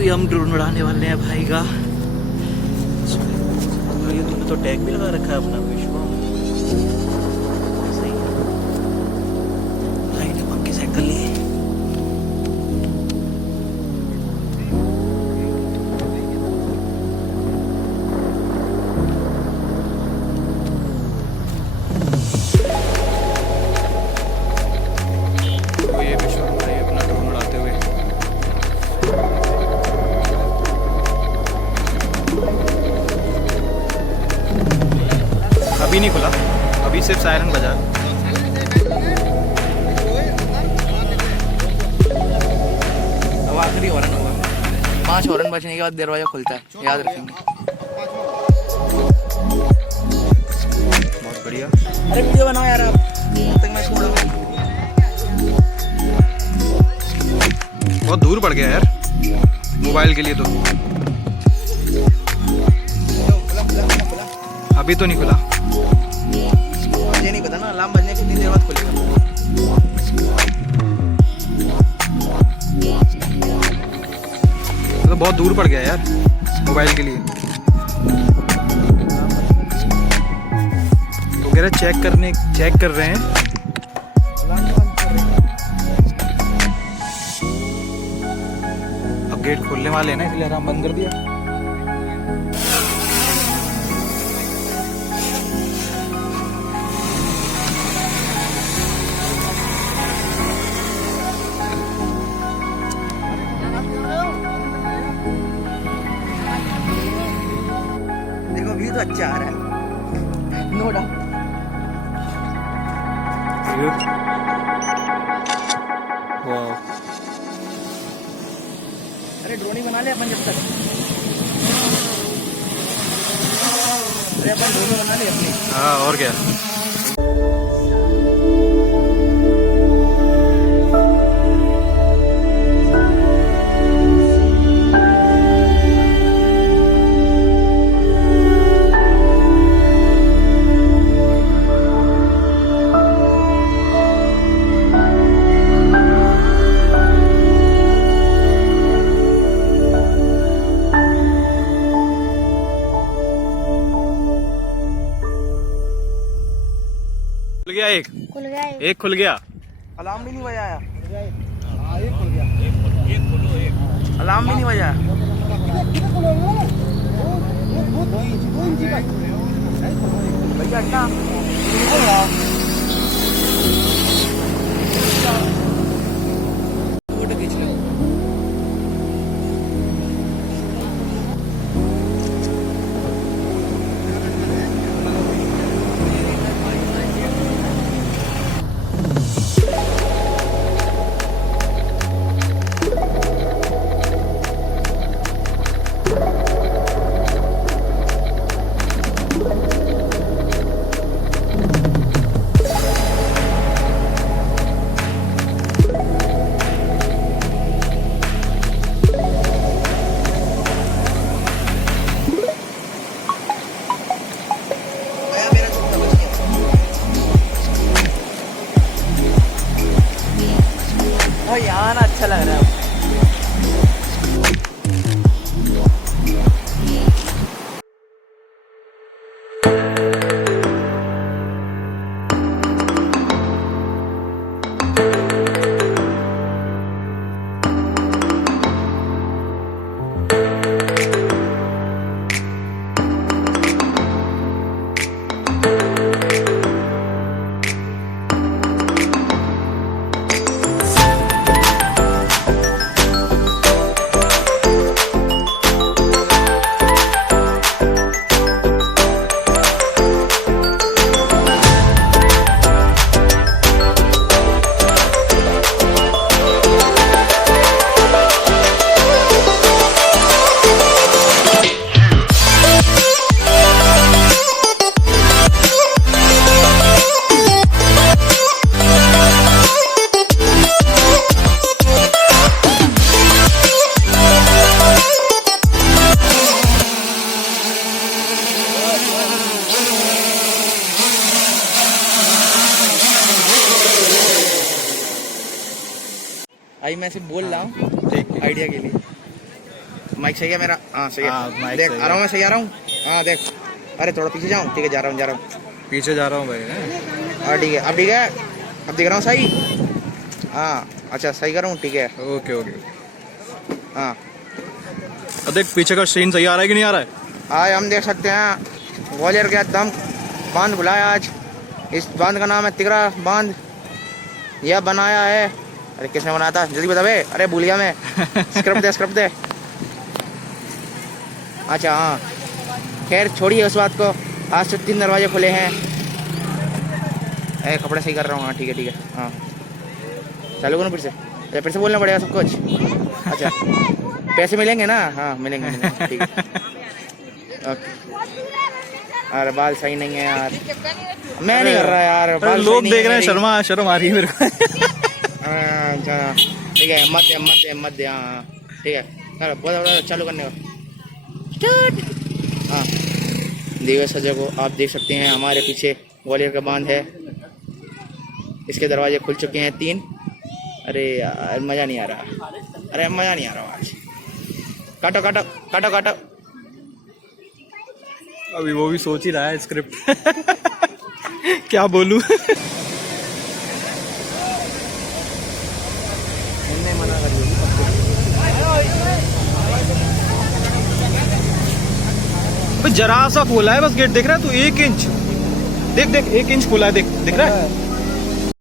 अभी हम ड्रोन उड़ाने वाले हैं भाई का। ये तुमने तो टैग भी लगा रखा है अपना विश्व। सही है भाई ने पक्की सेट कर लिए। अभी नहीं खुला, अभी सिर्फ सायरन बजा। अब आखिरी हॉर्न होगा, 5 हॉर्न बजने के बाद दरवाजा खुलता है, याद रखेंगे। बहुत बढ़िया। अरे वीडियो बनाओ यार आप, तब तक मैं छोड़ा। बहुत दूर पड़ गया यार मोबाइल के लिए तो। अभी तो नहीं खुला, मुझे नहीं पता ना अलार्म बजने कितनी देर बाद खुलेगा। तो बहुत दूर पड़ गया यार मोबाइल के लिए। तो कह रहे चेक कर रहे हैं। अब गेट खोलने वाले हैं ना, इसलिए अलार्म बंद कर दिया। व्यू तो अच्छा आ रहा है, नो डाउट। अरे ड्रोन ही बना ले अपन जब तक। अरे अपन ड्रोन बना ले अपनी। हाँ और क्या। एक खुल गया। अलार्म भी नहीं बजाया। एक खुल गया। अलार्म भी नहीं बजाया। भैया फोटो खींच लो। यहाँ ना अच्छा लग रहा है। आई मैं सिर्फ बोल रहा हूँ आइडिया के लिए। माइक सही है मेरा? हाँ सही है। माइक देख सही आ रहा हूँ मैं, सही आ रहा हूँ। हाँ देख, अरे थोड़ा पीछे जाऊँ? ठीक है, जा रहा हूँ। पीछे जा रहा हूँ भाई। हाँ ठीक है, अब ठीक है, अब दिख रहा हूँ सही। हाँ अच्छा, सही कर रहा हूँ, ठीक है। Okay okay. हाँ अब देख पीछे का सीन सही आ रहा है कि नहीं आ रहा है? आज हम देख सकते हैं ग्वालियर के दम बांध बुलाया आज। इस बांध का नाम है तिगरा बांध। यह बनाया है, अरे किसने बनाया था जल्दी बता बे। अरे भूल गया मैं। स्क्रिप्ट दे। अच्छा हाँ, खैर छोड़िए उस बात को। आज से 3 दरवाजे खुले हैं। कपड़े सही कर रहा हूँ। हाँ ठीक है। हाँ चालू करूँ फिर से? अच्छा फिर से बोलना पड़ेगा सब कुछ? अच्छा पैसे मिलेंगे ना? हाँ मिलेंगे ठीक है। ओके। अरे बाल सही नहीं है यार, मैं नहीं कर रहा यार। बाल लोग सही देख नहीं रहे है हैं, शर्म आ रही है मेरे को। अच्छा ठीक है, मत दे। हाँ ठीक है, बोला चालू करने का। हाँ दिव्य सजा को आप देख सकते हैं, हमारे पीछे ग्वालियर का बांध है। इसके दरवाजे खुल चुके हैं 3। अरे यार मज़ा नहीं आ रहा। आज। काटो। अभी वो भी सोच ही रहा है स्क्रिप्ट। क्या बोलूं? मना कर जरा सा खोला है बस गेट, देख रहा है तू? 1 इंच। देख 1 इंच खोला है, दिख रहा है?